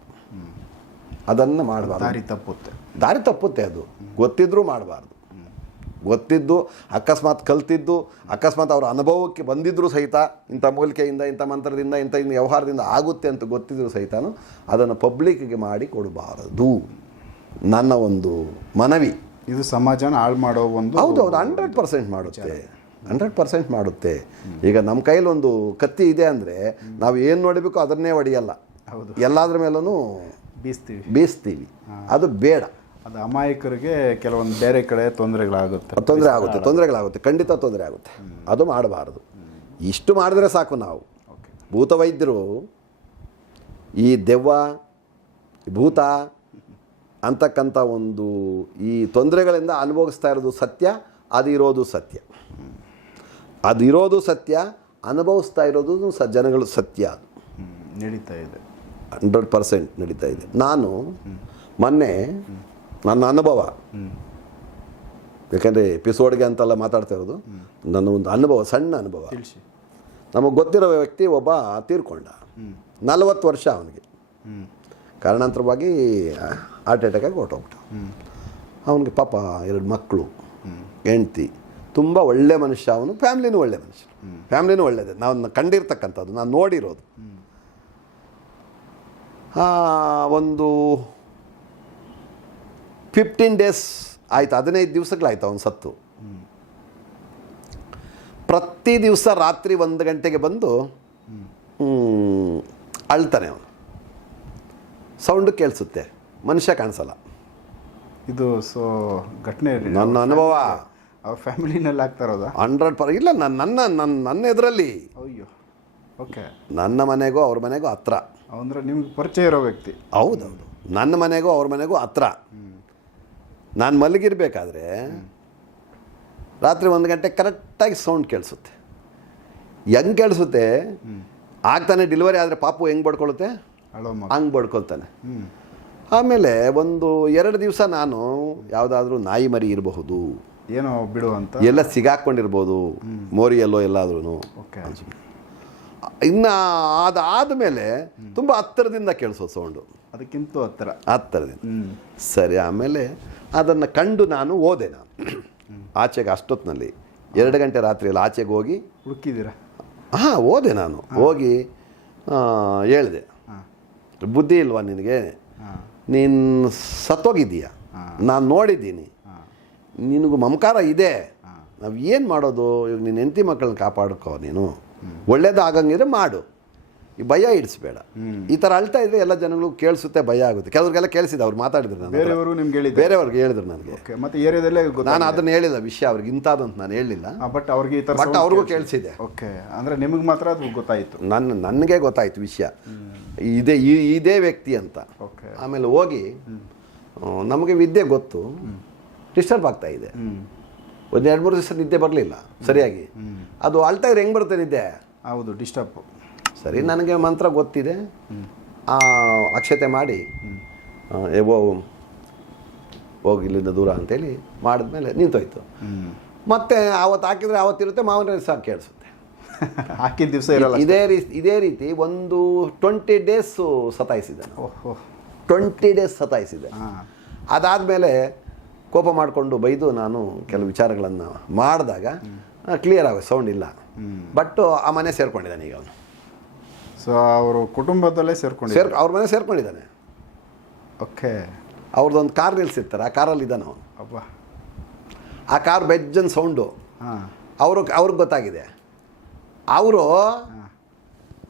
ಅದನ್ನು ಮಾಡಬಾರ್ದು. ದಾರಿ ತಪ್ಪುತ್ತೆ. ದಾರಿ ತಪ್ಪುತ್ತೆ ಅದು. ಗೊತ್ತಿದ್ರೂ ಮಾಡಬಾರ್ದು. ಗೊತ್ತಿದ್ದು ಅಕಸ್ಮಾತ್ ಕಲ್ತಿದ್ದು ಅಕಸ್ಮಾತ್ ಅವರ ಅನುಭವಕ್ಕೆ ಬಂದಿದ್ದರೂ ಸಹಿತ ಇಂಥ ಮೂಲಿಕೆಯಿಂದ ಇಂಥ ಮಂತ್ರದಿಂದ ಇಂಥ ಇನ್ನು ವ್ಯವಹಾರದಿಂದ ಆಗುತ್ತೆ ಅಂತ ಗೊತ್ತಿದ್ದರೂ ಸಹಿತನೂ ಅದನ್ನು ಪಬ್ಲಿಕ್ಗೆ ಮಾಡಿ ಕೊಡಬಾರದು. ನನ್ನ ಒಂದು ಮನವಿ. ಇದು ಸಮಾಜನ ಹಾಳು ಮಾಡೋ ಒಂದು ಹೌದು ಹೌದು ಹಂಡ್ರೆಡ್ ಪರ್ಸೆಂಟ್ ಮಾಡುತ್ತೆ ಹಂಡ್ರೆಡ್ ಪರ್ಸೆಂಟ್ ಮಾಡುತ್ತೆ. ಈಗ ನಮ್ಮ ಕೈಯಲ್ಲಿ ಒಂದು ಕತ್ತಿ ಇದೆ ಅಂದರೆ ನಾವು ಏನು ನೋಡಬೇಕು ಅದನ್ನೇ ಹೊಡೆಯಲ್ಲ ಹೌದು. ಎಲ್ಲಾದ್ರ ಮೇಲೂ ಬೀಸ್ತೀವಿ. ಬೀಸ್ತೀವಿ. ಅದು ಬೇಡ. ಅದು ಅಮಾಯಕರಿಗೆ ಕೆಲವೊಂದು ಬೇರೆ ಕಡೆ ತೊಂದರೆಗಳಾಗುತ್ತೆ. ತೊಂದರೆ ಆಗುತ್ತೆ ತೊಂದರೆಗಳಾಗುತ್ತೆ ಖಂಡಿತ ತೊಂದರೆ ಆಗುತ್ತೆ. ಅದು ಮಾಡಬಾರ್ದು. ಇಷ್ಟು ಮಾಡಿದ್ರೆ ಸಾಕು ನಾವು. ಓಕೆ. ಭೂತವೈದ್ಯರು ಈ ದೆವ್ವ ಭೂತ ಅಂತಕ್ಕಂಥ ಒಂದು ಈ ತೊಂದರೆಗಳಿಂದ ಅನುಭವಿಸ್ತಾ ಇರೋದು ಸತ್ಯ ಅದು ಇರೋದು ಸತ್ಯ. ಅದಿರೋದು ಇರೋದು ಸತ್ಯ ಅನುಭವಿಸ್ತಾ ಇರೋದು ಸ ಜನಗಳು ಸತ್ಯ ಅದು. ನಡೀತಾ ಇದೆ. ಹಂಡ್ರೆಡ್ ಪರ್ಸೆಂಟ್ ನಡೀತಾ ಇದೆ. ನಾನು ಮೊನ್ನೆ ನನ್ನ ಅನುಭವ. ಯಾಕಂದರೆ ಎಪಿಸೋಡ್ಗೆ ಅಂತೆಲ್ಲ ಮಾತಾಡ್ತಾ ಇರೋದು. ನನ್ನ ಒಂದು ಅನುಭವ ಸಣ್ಣ ಅನುಭವ. ನಮಗೆ ಗೊತ್ತಿರೋ ವ್ಯಕ್ತಿ ಒಬ್ಬ ತೀರ್ಕೊಂಡ. ನಲವತ್ತು ವರ್ಷ ಅವನಿಗೆ. ಕಾರಣಾಂತರವಾಗಿ ಹಾರ್ಟ್ ಅಟ್ಯಾಕಾಗಿ ಹೊರಟೋಗ್ಬಿಟ್ಟ. ಅವನಿಗೆ ಪಾಪ ಎರಡು ಮಕ್ಕಳು ಹೆಂಡ್ತಿ. ತುಂಬ ಒಳ್ಳೆ ಮನುಷ್ಯ ಅವನು ಫ್ಯಾಮ್ಲಿನೂ ಒಳ್ಳೆ ಮನುಷ್ಯ. ಫ್ಯಾಮ್ಲಿನೂ ಒಳ್ಳೆಯದೇ ನಾವು ಕಂಡಿರ್ತಕ್ಕಂಥದ್ದು ನಾನು ನೋಡಿರೋದು. ಒಂದು ಫಿಫ್ಟೀನ್ ಡೇಸ್ ಆಯ್ತು ಹದಿನೈದು ದಿವಸಗಳಾಯ್ತು ಅವನು ಸತ್ತು. ಪ್ರತಿ ದಿವಸ ರಾತ್ರಿ ಒಂದು ಗಂಟೆಗೆ ಬಂದು ಅಳ್ತಾನೆ ಅವನು. ಸೌಂಡು ಕೇಳಿಸುತ್ತೆ ಮನುಷ್ಯ ಕಾಣಿಸಲ್ಲ. ಇದು ಸೊ ಘಟನೆ ನನ್ನ ಅನುಭವ. ಫ್ಯಾಮಿಲಿನಲ್ಲಿ ಆಗ್ತಾ ಇರೋದಾ? ಹಂಡ್ರೆಡ್ ಪರ್ ಇಲ್ಲ ನನ್ನ ನನ್ನ ನನ್ನ ನನ್ನ ಎದುರಲ್ಲಿ. ಅಯ್ಯೋ. ಓಕೆ ನನ್ನ ಮನೆಗೂ ಅವ್ರ ಮನೆಗೂ ಹತ್ರ. ಅಂದ್ರೆ ನಿಮ್ಗೆ ಪರಿಚಯ ಇರೋ ವ್ಯಕ್ತಿ. ಹೌದೌದು ನನ್ನ ಮನೆಗೂ ಅವ್ರ ಮನೆಗೂ ಹತ್ರ. ನಾನು ಮಲಗಿರ್ಬೇಕಾದ್ರೆ ರಾತ್ರಿ ಒಂದು ಗಂಟೆ ಕರೆಕ್ಟಾಗಿ ಸೌಂಡ್ ಕೇಳಿಸುತ್ತೆ. ಹೆಂಗೆ ಕೇಳಿಸುತ್ತೆ? ಆಗ್ತಾನೆ ಡೆಲಿವರಿ ಆದರೆ ಪಾಪು ಹೆಂಗೆ ಬಡ್ಕೊಳುತ್ತೆ? ಹಂಗೆ ಬಡ್ಕೊಳ್ತಾನೆ. ಆಮೇಲೆ ಒಂದು ಎರಡು ದಿವಸ ನಾನು ಯಾವುದಾದ್ರೂ ನಾಯಿ ಮರಿ ಇರಬಹುದು. ಏನೋ ಬಿಡು ಅಂತ? ಎಲ್ಲ ಸಿಗಾಕೊಂಡಿರ್ಬೋದು. ಮೋರಿಯಲ್ಲೋ ಎಲ್ಲಾದ್ರೂ ಓಕೆ ಇನ್ನು ಅದಾದ ಮೇಲೆ ತುಂಬ ಹತ್ತಿರದಿಂದ ಕೇಳಿಸೋ ಸೌಂಡು. ಅದಕ್ಕಿಂತ ಹತ್ತಿರ. ಹತ್ತಿರದಿಂದ. ಸರಿ ಆಮೇಲೆ ಅದನ್ನು ಕಂಡು ನಾನು ಓದೆ ನಾನು. ಆಚೆಗೆ ಅಷ್ಟೊತ್ತಿನಲ್ಲಿ ಎರಡು ಗಂಟೆ ರಾತ್ರಿಯಲ್ಲಿ ಆಚೆಗೆ ಹೋಗಿ ಹುಡುಕಿದ್ದೀರಾ? ಹಾಂ ಓದೆ ನಾನು. ಹೋಗಿ ಹೇಳಿದೆ. ಬುದ್ಧಿ ಇಲ್ವಾ ನಿನಗೆ? ನೀನು ಸತ್ತೋಗಿದ್ದೀಯ? ನಾನು ನೋಡಿದ್ದೀನಿ. ನಿನಗೂ ಮಮಕಾರ ಇದೆ. ನಾವು ಏನು ಮಾಡೋದು? ಇವಾಗ ನಿನ್ನ ಹೆಂಡತಿ ಮಕ್ಕಳನ್ನ ಕಾಪಾಡ್ಕೋ ನೀನು. ಒಳ್ಳೇದಾಗಂಗಿದ್ರೆ ಮಾಡು. ಈ ಭಯ ಇಡಿಸ್ಬೇಡ. ಈ ಥರ ಅಳ್ತಾ ಇದ್ರೆ ಎಲ್ಲ ಜನಗಳು ಕೇಳಿಸುತ್ತೆ ಭಯ ಆಗುತ್ತೆ. ಕೆಲವ್ರಿಗೆಲ್ಲ ಕೇಳಿಸಿದೆ ಅವ್ರು ಮಾತಾಡಿದ್ರು ನಾನು ಬೇರೆಯವರು ನಿಮ್ಗೆ ಹೇಳಿ ಬೇರೆಯವ್ರಿಗೆ ಹೇಳಿದ್ರು ನನಗೆ. ಮತ್ತೆ ಏರಿಯಾದಲ್ಲೇ ನಾನು ಅದನ್ನ ಹೇಳಿಲ್ಲ ವಿಷಯ ಅವ್ರಿಗೆ ಇಂಥದ್ದು ನಾನು ಹೇಳಿಲ್ಲ. ಬಟ್ ಅವ್ರಿಗೆ ಈ ಥರ ಬಟ್ ಅವ್ರಿಗೂ ಕೇಳಿಸಿದೆ. ಓಕೆ ಅಂದರೆ ನಿಮಗೆ ಮಾತ್ರ ಅದು ಗೊತ್ತಾಯಿತು. ನನ್ನ ನನಗೆ ಗೊತ್ತಾಯಿತು ವಿಷಯ. ಇದೇ ಈ- ಇದೇ ವ್ಯಕ್ತಿ ಅಂತ. ಓಕೆ. ಆಮೇಲೆ ಹೋಗಿ ನಮಗೆ ವಿದ್ಯೆ ಗೊತ್ತು. ಡಿಸ್ಟರ್ಬ್ ಆಗ್ತಾ ಇದೆ. ಒಂದು ಎರಡು ಮೂರು ದಿವಸ ನಿದ್ದೆ ಬರಲಿಲ್ಲ ಸರಿಯಾಗಿ. ಅದು ಅಳ್ತಾ ಇದ್ರೆ ಹೆಂಗೆ ಬರುತ್ತೆ ನಿದ್ದೆ? ಹೌದು ಡಿಸ್ಟರ್ಬ್ ಸರಿ ನನಗೆ ಮಂತ್ರ ಗೊತ್ತಿದೆ. ಆ ಅಕ್ಷತೆ ಮಾಡಿ ಓ ಹೋಗಿ ಇಲ್ಲಿಂದ ದೂರ ಅಂತೇಳಿ ಮಾಡಿದ್ಮೇಲೆ ನಿಂತೋಯ್ತು. ಮತ್ತೆ ಆವತ್ತು ಹಾಕಿದ್ರೆ ಆವತ್ತಿರುತ್ತೆ ಮಾವನ ದಿವಸ ಕೇಳಿಸುತ್ತೆ. [laughs] ಹಾಕಿದ ದಿವಸ ಇರಲ್ಲ ಇದೇ ರೀತಿ ಇದೇ ರೀತಿ ಒಂದು ಟ್ವೆಂಟಿ ಡೇಸು ಸತಾಯಿಸಿದೆ ಟ್ವೆಂಟಿ ಡೇಸ್ ಸತಾಯಿಸಿದೆ. ಅದಾದಮೇಲೆ ಕೋಪ ಮಾಡಿಕೊಂಡು ಬೈದು ನಾನು ಕೆಲವು ವಿಚಾರಗಳನ್ನು ಮಾಡಿದಾಗ ಕ್ಲಿಯರ್ ಆಗೋ ಸೌಂಡ್ ಇಲ್ಲ. ಬಟ್ ಆ ಮನೆ ಸೇರ್ಕೊಂಡಿದ್ದಾನೆ ಈಗ ಅವನು. ಸೊ ಅವರು ಕುಟುಂಬದಲ್ಲೇ ಸೇರ್ಕೊಂಡು ಸೇರ್ ಅವ್ರ ಮನೆ ಸೇರ್ಕೊಂಡಿದ್ದಾನೆ. ಓಕೆ ಅವ್ರದ್ದೊಂದು ಕಾರ್ ನಿಲ್ಸಿರ್ತಾರೆ ಆ ಕಾರಲ್ಲಿ ಇದ್ದಾನೆ ಅವನು. ಅಪ್ಪ ಆ ಕಾರ್ ಬೆಜ್ಜನ್ ಸೌಂಡು ಅವರು ಅವ್ರಿಗೆ ಗೊತ್ತಾಗಿದೆ. ಅವರು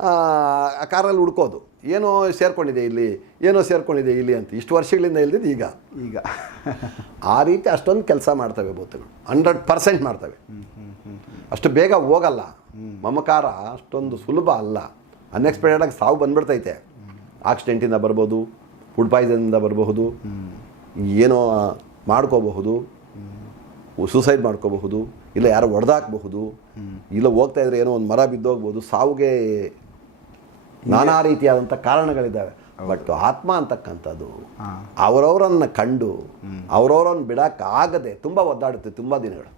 ಆ ಕಾರಲ್ಲಿ ಹುಡ್ಕೋದು. ಏನೋ ಸೇರ್ಕೊಂಡಿದೆ ಇಲ್ಲಿ, ಏನೋ ಸೇರ್ಕೊಂಡಿದೆ ಇಲ್ಲಿ ಅಂತ. ಇಷ್ಟು ವರ್ಷಗಳಿಂದ ಇಲ್ದಿದ್ದು ಈಗ ಈಗ. ಆ ರೀತಿ ಅಷ್ಟೊಂದು ಕೆಲಸ ಮಾಡ್ತವೆ ಭೂತಗಳು. ಹಂಡ್ರೆಡ್ ಪರ್ಸೆಂಟ್ ಮಾಡ್ತವೆ. ಅಷ್ಟು ಬೇಗ ಹೋಗಲ್ಲ. ಮಮಕಾರ ಅಷ್ಟೊಂದು ಸುಲಭ ಅಲ್ಲ. ಅನ್ಎಕ್ಸ್ಪೆಕ್ಟೆಡಾಗಿ ಸಾವು ಬಂದ್ಬಿಡ್ತೈತೆ. ಆಕ್ಸಿಡೆಂಟಿಂದ ಬರ್ಬೋದು ಫುಡ್ ಪಾಯ್ಸನಿಂದ ಬರಬಹುದು, ಏನೋ ಮಾಡ್ಕೋಬಹುದು ಸೂಸೈಡ್ ಮಾಡ್ಕೋಬಹುದು, ಇಲ್ಲ ಯಾರು ಹೊಡೆದಾಕ್ಬಹುದು, ಇಲ್ಲ ಹೋಗ್ತಾ ಇದ್ರೆ ಏನೋ ಒಂದು ಮರ ಬಿದ್ದೋಗ್ಬೋದು, ಸಾವಿಗೆ ನಾನಾ ರೀತಿಯಾದಂಥ ಕಾರಣಗಳಿದ್ದಾವೆ. ಬಟ್ ಆತ್ಮ ಅಂತಕ್ಕಂಥದ್ದು ಅವರವರನ್ನು ಕಂಡು ಅವರವರನ್ನು ಬಿಡಕ್ಕಾಗದೆ ತುಂಬ ಒದ್ದಾಡುತ್ತೆ ತುಂಬ ದಿನಗಳು.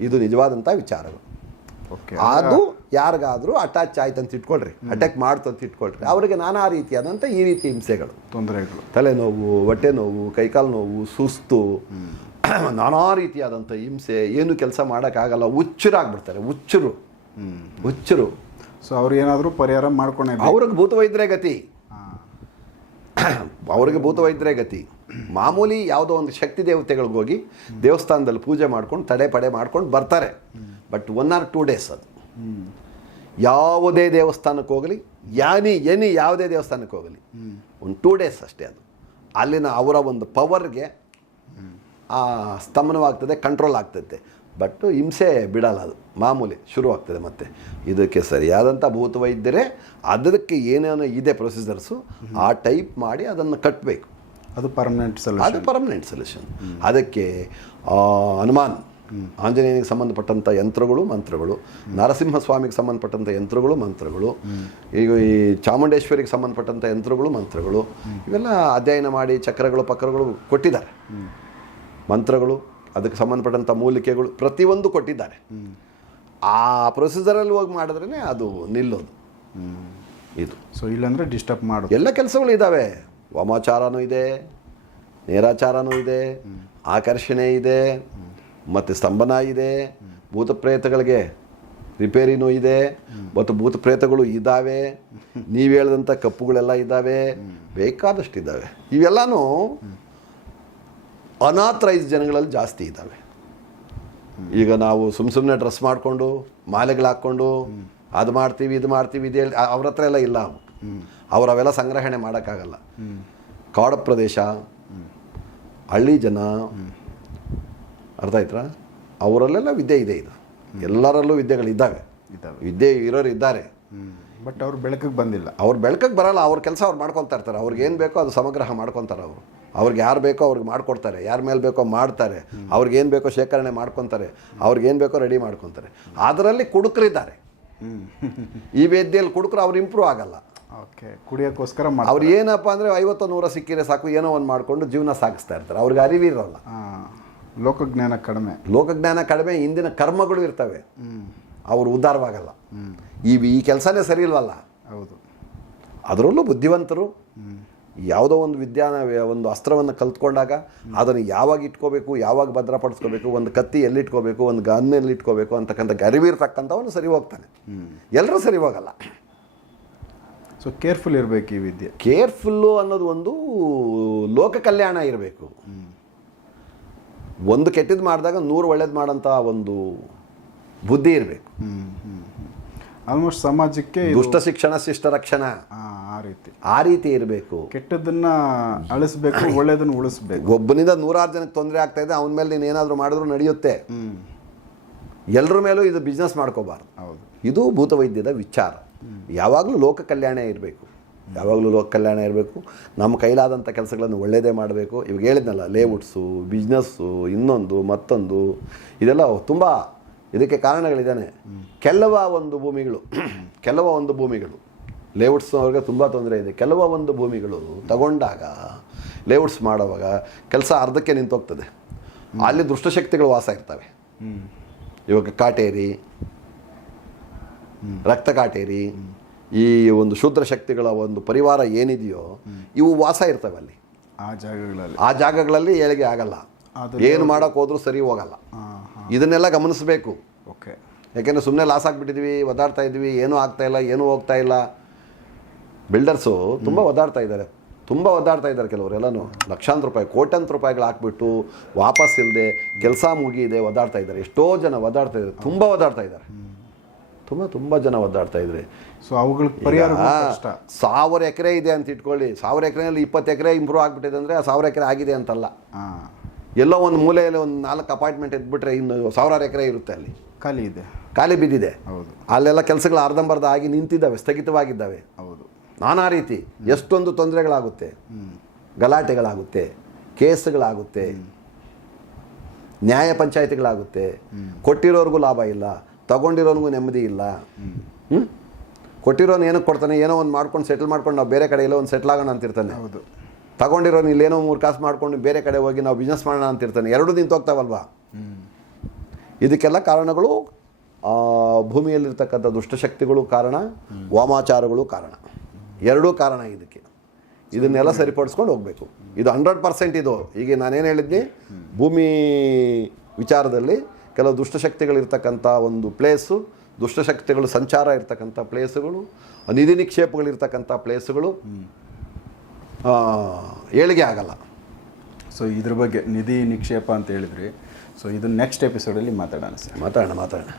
ಇದು ನಿಜವಾದಂಥ ವಿಚಾರಗಳು. ಓಕೆ ಅದು ಯಾರಿಗಾದರೂ ಅಟ್ಯಾಚ್ ಆಯ್ತು ಅಂತ ಇಟ್ಕೊಳ್ರಿ. ಅಟ್ಯಾಕ್ ಮಾಡ್ತು ಅಂತ ಇಟ್ಕೊಳ್ರಿ. ಅವರಿಗೆ ನಾನಾ ರೀತಿಯಾದಂಥ ಈ ರೀತಿ ಹಿಂಸೆಗಳು. ತೊಂದರೆಗಳು. ತಲೆನೋವು ಹೊಟ್ಟೆ ನೋವು ಕೈಕಾಲು ನೋವು ಸುಸ್ತು [clears throat] ನಾನಾ ರೀತಿಯಾದಂಥ ಹಿಂಸೆ ಏನು ಕೆಲಸ ಮಾಡೋಕ್ಕಾಗಲ್ಲ ಹುಚ್ಚರಾಗ್ಬಿಡ್ತಾರೆ ಹುಚ್ಚರು. ಹುಚ್ಚರು. ಸೊ ಅವ್ರು ಏನಾದರೂ ಪರಿಹಾರ ಮಾಡ್ಕೊಂಡೆ ಅವ್ರಿಗೆ ಭೂತವೈದ್ಯರೇ ಗತಿ. ಅವ್ರಿಗೆ ಭೂತವೈದ್ಯರೇ ಗತಿ. ಮಾಮೂಲಿ ಯಾವುದೋ ಒಂದು ಶಕ್ತಿ ದೇವತೆಗಳಿಗೆ ಹೋಗಿ ದೇವಸ್ಥಾನದಲ್ಲಿ ಪೂಜೆ ಮಾಡ್ಕೊಂಡು ತಡೆ ಪಡೆ ಮಾಡ್ಕೊಂಡು ಬರ್ತಾರೆ. But one or two days ಅದು. ಯಾವುದೇ ದೇವಸ್ಥಾನಕ್ಕೆ ಹೋಗಲಿ ಯಾನಿ ಎನಿ ಯಾವುದೇ ದೇವಸ್ಥಾನಕ್ಕೆ ಹೋಗಲಿ ಒಂದು ಟೂ ಡೇಸ್ ಅಷ್ಟೇ ಅದು. ಅಲ್ಲಿನ ಅವರ ಒಂದು ಪವರ್ಗೆ ಆ ಸ್ತಂಭನವಾಗ್ತದೆ ಕಂಟ್ರೋಲ್ ಆಗ್ತದೆ. ಬಟ್ ಹಿಂಸೆ ಬಿಡಲ್ಲ ಅದು. ಮಾಮೂಲಿ ಶುರುವಾಗ್ತದೆ ಮತ್ತೆ. ಇದಕ್ಕೆ ಸರಿಯಾದಂಥ ಭೂತವೈದ್ಯರೇ ಅದಕ್ಕೆ ಏನೇನೋ ಇದೆ ಪ್ರೊಸೀಜರ್ಸು ಆ ಟೈಪ್ ಮಾಡಿ ಅದನ್ನು ಕಟ್ಟಬೇಕು ಅದು ಪರ್ಮನೆಂಟ್ ಸೊಲ್ಯೂಷನ್ ಅದು ಪರ್ಮನೆಂಟ್ ಸೊಲ್ಯೂಷನ್ ಅದಕ್ಕೆ ಹನುಮಾನ್ ಆಂಜನೇಯನಿಗೆ ಸಂಬಂಧಪಟ್ಟಂಥ ಯಂತ್ರಗಳು ಮಂತ್ರಗಳು ನರಸಿಂಹಸ್ವಾಮಿಗೆ ಸಂಬಂಧಪಟ್ಟಂಥ ಯಂತ್ರಗಳು ಮಂತ್ರಗಳು ಈಗ ಈ ಚಾಮುಂಡೇಶ್ವರಿಗೆ ಸಂಬಂಧಪಟ್ಟಂಥ ಯಂತ್ರಗಳು ಮಂತ್ರಗಳು ಇವೆಲ್ಲ ಅಧ್ಯಯನ ಮಾಡಿ ಚಕ್ರಗಳು ಪಕ್ರಗಳು ಕೊಟ್ಟಿದ್ದಾರೆ. ಮಂತ್ರಗಳು ಅದಕ್ಕೆ ಸಂಬಂಧಪಟ್ಟಂಥ ಮೂಲಿಕೆಗಳು ಪ್ರತಿಯೊಂದು ಕೊಟ್ಟಿದ್ದಾರೆ. ಆ ಪ್ರೊಸೀಜರಲ್ಲಿ ಹೋಗಿ ಮಾಡಿದ್ರೇ ಅದು ನಿಲ್ಲೋದು. ಇದು. ಸೊ ಇಲ್ಲಾಂದರೆ ಡಿಸ್ಟರ್ಬ್ ಮಾಡೋದು. ಎಲ್ಲ ಕೆಲಸಗಳು ಇದ್ದಾವೆ. ವಾಮಾಚಾರನೂ ಇದೆ ನೇರಾಚಾರನೂ ಇದೆ ಆಕರ್ಷಣೆ ಇದೆ ಮತ್ತು ಸ್ತಂಭನ ಇದೆ ಭೂತ ಪ್ರೇತಗಳಿಗೆ ರಿಪೇರಿನೂ ಇದೆ ಮತ್ತು ಭೂತ ಪ್ರೇತಗಳು ಇದ್ದಾವೆ. [laughs] ನೀವು ಹೇಳಿದಂಥ ಕಪ್ಪುಗಳೆಲ್ಲ ಇದ್ದಾವೆ. ಬೇಕಾದಷ್ಟು ಇದ್ದಾವೆ ಇವೆಲ್ಲನೂ ಅನಾಥರೈಸ್ ಜನಗಳಲ್ಲಿ ಜಾಸ್ತಿ ಇದ್ದಾವೆ. ಈಗ ನಾವು ಸುಮ್ಮ ಸುಮ್ಮನೆ ಡ್ರೆಸ್ ಮಾಡಿಕೊಂಡು ಮಾಲೆಗಳು ಹಾಕ್ಕೊಂಡು ಅದು ಮಾಡ್ತೀವಿ ಇದು ಮಾಡ್ತೀವಿ ಇದು ಹೇಳಿ ಅವ್ರ ಹತ್ರ ಎಲ್ಲ ಇಲ್ಲ ಅವು. ಅವ್ರು ಅವೆಲ್ಲ ಸಂಗ್ರಹಣೆ ಮಾಡೋಕ್ಕಾಗಲ್ಲ. ಕಾಡ ಪ್ರದೇಶ ಹಳ್ಳಿ ಜನ ಅರ್ಥ ಆಯ್ತಾ? ಅವರಲ್ಲೆಲ್ಲ ವಿದ್ಯೆ ಇದೆ ಇದು. ಎಲ್ಲರಲ್ಲೂ ವಿದ್ಯೆಗಳಿದ್ದಾವೆ ಇದ್ದಾವೆ. ವಿದ್ಯೆ ಇರೋರು ಇದ್ದಾರೆ. ಬಟ್ ಅವ್ರು ಬೆಳಕಿಗೆ ಬಂದಿಲ್ಲ. ಅವ್ರು ಬೆಳಕಿಗೆ ಬರಲ್ಲ ಅವ್ರ ಕೆಲಸ ಅವ್ರು ಮಾಡ್ಕೊತಾ ಇರ್ತಾರೆ. ಅವ್ರಿಗೆ ಏನು ಬೇಕೋ ಅದು ಸಮಗ್ರಹ ಮಾಡ್ಕೊತಾರೆ ಅವರು. ಅವ್ರಿಗೆ ಯಾರು ಬೇಕೋ ಅವ್ರಿಗೆ ಮಾಡ್ಕೊಡ್ತಾರೆ. ಯಾರ ಮೇಲೆ ಬೇಕೋ ಮಾಡ್ತಾರೆ. ಅವ್ರಿಗೇನು ಬೇಕೋ ಶೇಖರಣೆ ಮಾಡ್ಕೊತಾರೆ. ಅವ್ರಿಗೇನು ಬೇಕೋ ರೆಡಿ ಮಾಡ್ಕೊತಾರೆ. ಅದರಲ್ಲಿ ಕುಡುಕರಿದ್ದಾರೆ ಈ ವೇದ್ಯಲ್ಲಿ ಕುಡುಕರು ಅವ್ರು ಇಂಪ್ರೂವ್ ಆಗಲ್ಲ. ಓಕೆ ಕುಡಿಯೋಕ್ಕೋಸ್ಕರ ಅವ್ರು ಏನಪ್ಪ ಅಂದರೆ ಐವತ್ತು ನೂರ ಸಿಕ್ಕಿದ್ರೆ ಸಾಕು ಏನೋ ಒಂದು ಮಾಡಿಕೊಂಡು ಜೀವನ ಸಾಗಿಸ್ತಾ ಇರ್ತಾರೆ. ಅವ್ರಿಗೆ ಅರಿವಿರಲ್ಲ ಲೋಕಜ್ಞಾನ ಕಡಿಮೆ. ಲೋಕಜ್ಞಾನ ಕಡಿಮೆ ಇಂದಿನ ಕರ್ಮಗಳು ಇರ್ತವೆ. ಹ್ಞೂ ಅವರು ಉದ್ಧಾರವಾಗಲ್ಲ ಈ ಈ ಕೆಲಸನೇ ಸರಿ ಇಲ್ವಲ್ಲ? ಹೌದು. ಅದರಲ್ಲೂ ಬುದ್ಧಿವಂತರು. ಯಾವುದೋ ಒಂದು ವಿದ್ಯಾನ ಒಂದು ಅಸ್ತ್ರವನ್ನು ಕಲ್ತ್ಕೊಂಡಾಗ ಅದನ್ನು ಯಾವಾಗ ಇಟ್ಕೋಬೇಕು ಯಾವಾಗ ಭದ್ರಪಡಿಸ್ಕೋಬೇಕು ಒಂದು ಕತ್ತಿ ಎಲ್ಲಿ ಇಟ್ಕೋಬೇಕು ಒಂದು ಗನ್ ಎಲ್ಲಿ ಇಟ್ಕೋಬೇಕು ಅಂತಕ್ಕಂಥ ಗರಿವಿರ್ತಕ್ಕಂಥವನು ಸರಿ ಹೋಗ್ತಾನೆ. ಎಲ್ಲರೂ ಸರಿ ಹೋಗಲ್ಲ. ಸೊ ಕೇರ್ಫುಲ್ ಇರಬೇಕು ಈ ವಿದ್ಯೆ. ಕೇರ್ಫುಲ್ಲು ಅನ್ನೋದು ಒಂದು ಲೋಕ ಕಲ್ಯಾಣ ಇರಬೇಕು. ಒಂದು ಕೆಟ್ಟದ್ದು ಮಾಡಿದಾಗ ನೂರು ಒಳ್ಳೇದು ಮಾಡೋಂಥ ಒಂದು ಬುದ್ಧಿ ಇರಬೇಕು. ಆಲ್ಮೋಸ್ಟ್ ಸಮಾಜಕ್ಕೆ ದುಷ್ಟ ಶಿಕ್ಷಣ ಶಿಷ್ಟ ರಕ್ಷಣಾ. ಆ, ರೀತಿ. ಆ ರೀತಿ ಇರಬೇಕು. ಕೆಟ್ಟದನ್ನ ಅಳಿಸ್ಬೇಕು ಒಳ್ಳೇದನ್ನ ಉಳಿಸ್ಬೇಕು. ಒಬ್ಬನಿಂದ ನೂರಾರು ಜನಕ್ಕೆ ತೊಂದರೆ ಆಗ್ತಾ ಇದೆ ಅವನ ಮೇಲೆ ನೀನು ಏನಾದರೂ ಮಾಡಿದ್ರು ನಡೆಯುತ್ತೆ. ಎಲ್ಲರ ಮೇಲೂ ಇದು ಬಿಸ್ನೆಸ್ ಮಾಡ್ಕೋಬಾರ್ದು. ಹೌದು. ಇದು ಭೂತವೈದ್ಯದ ವಿಚಾರ. ಯಾವಾಗಲೂ ಲೋಕ ಕಲ್ಯಾಣ ಇರಬೇಕು. ಯಾವಾಗಲೂ ಲೋಕ ಕಲ್ಯಾಣ ಇರಬೇಕು. ನಮ್ಮ ಕೈಲಾದಂಥ ಕೆಲಸಗಳನ್ನು ಒಳ್ಳೆಯದೇ ಮಾಡಬೇಕು. ಇವಾಗ ಹೇಳಿದ್ನಲ್ಲ ಲೇಔಟ್ಸು ಬಿಸ್ನೆಸ್ಸು ಇನ್ನೊಂದು ಮತ್ತೊಂದು ಇದೆಲ್ಲ ತುಂಬ ಇದಕ್ಕೆ ಕಾರಣಗಳಿದ್ದಾನೆ. ಕೆಲವ ಒಂದು ಭೂಮಿಗಳು [clears throat] ಕೆಲವ ಒಂದು ಭೂಮಿಗಳು. ಲೇಔಟ್ಸ್ ಅವ್ರಿಗೆ ತುಂಬ ತೊಂದರೆ ಇದೆ. ಕೆಲವ ಒಂದು ಭೂಮಿಗಳು ತಗೊಂಡಾಗ ಲೇಔಟ್ಸ್ ಮಾಡುವಾಗ ಕೆಲಸ ಅರ್ಧಕ್ಕೆ ನಿಂತೋಗ್ತದೆ. ಅಲ್ಲಿ ದುಷ್ಟಶಕ್ತಿಗಳು ವಾಸ ಇರ್ತವೆ. ಇವಾಗ ಕಾಟೇರಿ ರಕ್ತ ಕಾಟೇರಿ ಈ ಒಂದು ಶೂದ್ರ ಶಕ್ತಿಗಳ ಒಂದು ಪರಿವಾರ ಏನಿದೆಯೋ ಇವು ವಾಸ ಇರ್ತವೆ ಅಲ್ಲಿ. ಆ ಜಾಗಗಳಲ್ಲಿ. ಆ ಜಾಗಗಳಲ್ಲಿ ಏಳಿಗೆ ಆಗಲ್ಲ. ಏನು ಮಾಡೋಕೆ ಹೋದ್ರೂ ಸರಿ ಹೋಗಲ್ಲ. ಇದನ್ನೆಲ್ಲ ಗಮನಿಸಬೇಕು. ಓಕೆ. ಯಾಕೆಂದರೆ ಸುಮ್ಮನೆ ಲಾಸ್ ಆಗಿಬಿಟ್ಟಿದ್ವಿ ಒದಾಡ್ತಾ ಇದ್ವಿ ಏನೂ ಆಗ್ತಾಯಿಲ್ಲ ಇಲ್ಲ ಏನೂ ಹೋಗ್ತಾ ಇಲ್ಲ. ಬಿಲ್ಡರ್ಸು ತುಂಬ ಒದ್ದಾಡ್ತಾ ಇದ್ದಾರೆ. ತುಂಬ ಒದ್ದಾಡ್ತಾ ಇದ್ದಾರೆ ಕೆಲವರು ಎಲ್ಲನೂ ಲಕ್ಷಾಂತರ ರೂಪಾಯಿ ಕೋಟ್ಯಂತರ ರೂಪಾಯಿಗಳು ಹಾಕ್ಬಿಟ್ಟು ವಾಪಸ್ ಇಲ್ಲದೆ ಕೆಲಸ ಮುಗಿಯಿದೆ ಒದ್ದಾಡ್ತಾ ಇದ್ದಾರೆ. ಎಷ್ಟೋ ಜನ ಒದ್ದಾಡ್ತಾ ಇದ್ದಾರೆ. ತುಂಬ ಒದ್ದಾಡ್ತಾ ಇದ್ದಾರೆ. ತುಂಬ ತುಂಬ ಜನ ಒದ್ದಾಡ್ತಾ ಇದ್ದಾರೆ. ಸೊ ಅವುಗಳ ಪರಿಹಾರ ಸಾವಿರ ಎಕರೆ ಇದೆ ಅಂತ ಇಟ್ಕೊಳ್ಳಿ. ಸಾವಿರ ಎಕರೆಯಲ್ಲಿ ಇಪ್ಪತ್ತು ಎಕರೆ ಇಂಪ್ರೂವ್ ಆಗಿಬಿಟ್ಟಿದೆ ಅಂದರೆ ಆ ಸಾವಿರ ಎಕರೆ ಆಗಿದೆ ಅಂತಲ್ಲ. ಎಲ್ಲೋ ಒಂದು ಮೂಲೆಯಲ್ಲಿ ಒಂದು ನಾಲ್ಕು ಅಪಾರ್ಟ್ಮೆಂಟ್ ಎದ್ಬಿಟ್ರೆ ಇನ್ನು ಸಾವಿರಾರು ಎಕರೆ ಇರುತ್ತೆ ಅಲ್ಲಿ. ಖಾಲಿ ಇದೆ. ಖಾಲಿ ಬಿದ್ದಿದೆ. ಹೌದು. ಅಲ್ಲೆಲ್ಲ ಕೆಲಸಗಳು ಅರ್ಧಂಬರ್ಧ ಆಗಿ ನಿಂತಿದ್ದಾವೆ ಸ್ಥಗಿತವಾಗಿದ್ದಾವೆ. ಹೌದು. ನಾನಾ ರೀತಿ ಎಷ್ಟೊಂದು ತೊಂದರೆಗಳಾಗುತ್ತೆ ಗಲಾಟೆಗಳಾಗುತ್ತೆ ಕೇಸ್ಗಳಾಗುತ್ತೆ ನ್ಯಾಯ ಪಂಚಾಯತಿಗಳಾಗುತ್ತೆ ಕೊಟ್ಟಿರೋರ್ಗೂ ಲಾಭ ಇಲ್ಲ ತಗೊಂಡಿರೋನಿಗೂ ನೆಮ್ಮದಿ ಇಲ್ಲ. ಹ್ಞೂ ಕೊಟ್ಟಿರೋನು ಏನಕ್ಕೆ ಕೊಡ್ತಾನೆ? ಏನೋ ಒಂದು ಮಾಡ್ಕೊಂಡು ಸೆಟ್ಲ್ ಮಾಡ್ಕೊಂಡು ನಾವು ಬೇರೆ ಕಡೆ ಎಲ್ಲೋ ಒಂದು ಸೆಟ್ಲ್ ಆಗೋಣ ಅಂತಿರ್ತಾನೆ. ಹೌದು. ತಗೊಂಡಿರೋನು ಇಲ್ಲೇನೋ ಮೂರು ಕಾಸು ಮಾಡ್ಕೊಂಡು ಬೇರೆ ಕಡೆ ಹೋಗಿ ನಾವು ಬಿಸ್ನೆಸ್ ಮಾಡೋಣ ಅಂತಿರ್ತಾನೆ. ಎರಡು ನಿಂತೋಗ್ತಾವಲ್ವಾ ಹ್ಮ್. ಇದಕ್ಕೆಲ್ಲ ಕಾರಣಗಳು ಭೂಮಿಯಲ್ಲಿರ್ತಕ್ಕಂಥ ದುಷ್ಟಶಕ್ತಿಗಳು ಕಾರಣ ವಾಮಾಚಾರಗಳು ಕಾರಣ. ಎರಡೂ ಕಾರಣ ಇದಕ್ಕೆ. ಇದನ್ನೆಲ್ಲ ಸರಿಪಡಿಸ್ಕೊಂಡು ಹೋಗಬೇಕು. ಇದು ಹಂಡ್ರೆಡ್ ಪರ್ಸೆಂಟ್ ಇದು. ಈಗ ನಾನೇನು ಹೇಳಿದ್ನಿ? ಭೂಮಿ ವಿಚಾರದಲ್ಲಿ ಕೆಲವು ದುಷ್ಟಶಕ್ತಿಗಳಿರ್ತಕ್ಕಂಥ ಒಂದು ಪ್ಲೇಸು ದುಷ್ಟಶಕ್ತಿಗಳು ಸಂಚಾರ ಇರ್ತಕ್ಕಂಥ ಪ್ಲೇಸುಗಳು ನಿಧಿ ನಿಕ್ಷೇಪಗಳಿರ್ತಕ್ಕಂಥ ಪ್ಲೇಸುಗಳು ಏಳಿಗೆ ಆಗಲ್ಲ. ಸೊ ಇದ್ರ ಬಗ್ಗೆ ನಿಧಿ ನಿಕ್ಷೇಪ ಅಂತ ಹೇಳಿದ್ರಿ ಸೊ ಇದನ್ನ ನೆಕ್ಸ್ಟ್ ಎಪಿಸೋಡಲ್ಲಿ ಮಾತಾಡೋಣ ಸರ್. ಮಾತಾಡೋಣ ಮಾತಾಡೋಣ.